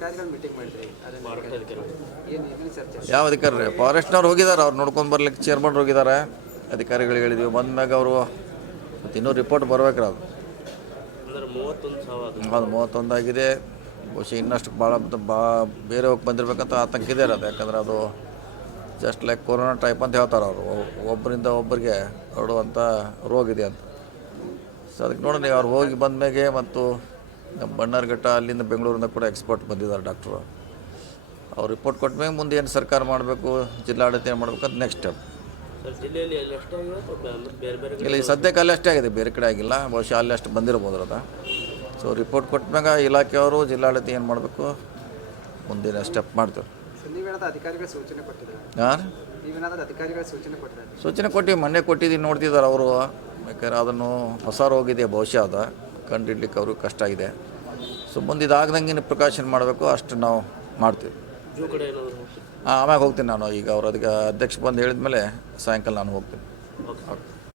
ಅಧಿಕಾರಿಗಳು ಮೀಟಿಂಗ್ ಮಾಡಿದ್ರಿ ಏನು ಚರ್ಚೆ? ಯಾವ ಅಧಿಕಾರಿ? ಫಾರೆಸ್ಟ್ನವ್ರು ಹೋಗಿದ್ದಾರೆ, ಅವ್ರು ನೋಡ್ಕೊಂಡು ಬರ್ಲಿಕ್ಕೆ ಚೇರ್ಮನ್ ಹೋಗಿದ್ದಾರೆ. ಅಧಿಕಾರಿಗಳಿಗೆ ಹೇಳಿದ್ವಿ ಬಂದ್ಮ್ಯಾಗ ಅವರು ಮತ್ತು ಇನ್ನೂ ರಿಪೋರ್ಟ್ ಬರ್ಬೇಕ್ರಿ ಅದು. ಅದು 31 ಆಗಿದೆ. ಬಹುಶಃ ಇನ್ನಷ್ಟು ಭಾಳ ಬೇರೆ ಹೋಗಿ ಬಂದಿರ್ಬೇಕಂತ ಆತಂಕ ಇದೆ ಅದು. ಯಾಕಂದ್ರೆ ಅದು ಜಸ್ಟ್ ಲೈಕ್ ಕೊರೋನಾ ಟೈಪ್ ಅಂತ ಹೇಳ್ತಾರೆ ಅವರು, ಒಬ್ಬರಿಂದ ಒಬ್ಬರಿಗೆ ಹರಡುವಂಥ ರೋಗ ಇದೆ ಅಂತ. ಸೊ ಅದಕ್ಕೆ ನೋಡಿ ನೀವು ಅವ್ರು ಹೋಗಿ ಬಂದ್ಮೇಲೆ ಮತ್ತು ನಮ್ಮ ಬಣ್ಣಾರ್ಘಟ್ಟ ಅಲ್ಲಿಂದ ಬೆಂಗಳೂರಿಂದ ಕೂಡ ಎಕ್ಸ್ಪರ್ಟ್ ಬಂದಿದ್ದಾರೆ ಡಾಕ್ಟ್ರು. ಅವ್ರು ರಿಪೋರ್ಟ್ ಕೊಟ್ಟಮೇಲೆ ಮುಂದೆ ಏನು ಸರ್ಕಾರ ಮಾಡಬೇಕು, ಜಿಲ್ಲಾಡಳಿತ ಏನು ಮಾಡಬೇಕು ಅಂತ ನೆಕ್ಸ್ಟ್ ಸ್ಟೆಪ್. ಇಲ್ಲ ಈ ಸದ್ಯಕ್ಕೆ ಅಲ್ಲಿ ಅಷ್ಟೇ ಆಗಿದೆ, ಬೇರೆ ಕಡೆ ಆಗಿಲ್ಲ. ಬಹುಶಃ ಅಲ್ಲಿ ಅಷ್ಟು ಬಂದಿರ್ಬೋದು ಅದು. ಸೊ ರಿಪೋರ್ಟ್ ಕೊಟ್ಟಮ್ಯಾಗ ಇಲಾಖೆಯವರು ಜಿಲ್ಲಾಡಳಿತ ಏನು ಮಾಡಬೇಕು ಮುಂದಿನ ಸ್ಟೆಪ್ ಮಾಡ್ತಾರೆ. ಸೂಚನೆ ಕೊಟ್ಟಿವಿ, ಮೊನ್ನೆ ಕೊಟ್ಟಿದ್ದೀವಿ, ನೋಡ್ತಿದ್ದಾರೆ ಅವರು. ಯಾಕಂದ್ರೆ ಅದನ್ನು ಹೊಸ ರೋಗ ಇದೆ ಬಹುಶಃ, ಅದು ಕಂಡಿಡ್ಲಿಕ್ಕೆ ಅವ್ರಿಗೆ ಕಷ್ಟ ಇದೆ. ಸೊ ಮುಂದೆ ಇದಾಗ್ದಂಗೆ ಪ್ರಿಕಾಷನ್ ಮಾಡಬೇಕು, ಅಷ್ಟು ನಾವು ಮಾಡ್ತೀವಿ. ಆಮ್ಯಾಗ ಹೋಗ್ತೀನಿ ನಾನು. ಈಗ ಅವ್ರು ಅದಕ್ಕೆ ಅಧ್ಯಕ್ಷ ಬಂದು ಹೇಳಿದ ಮೇಲೆ ಸಾಯಂಕಾಲ ನಾನು ಹೋಗ್ತೀನಿ. ಓಕೆ.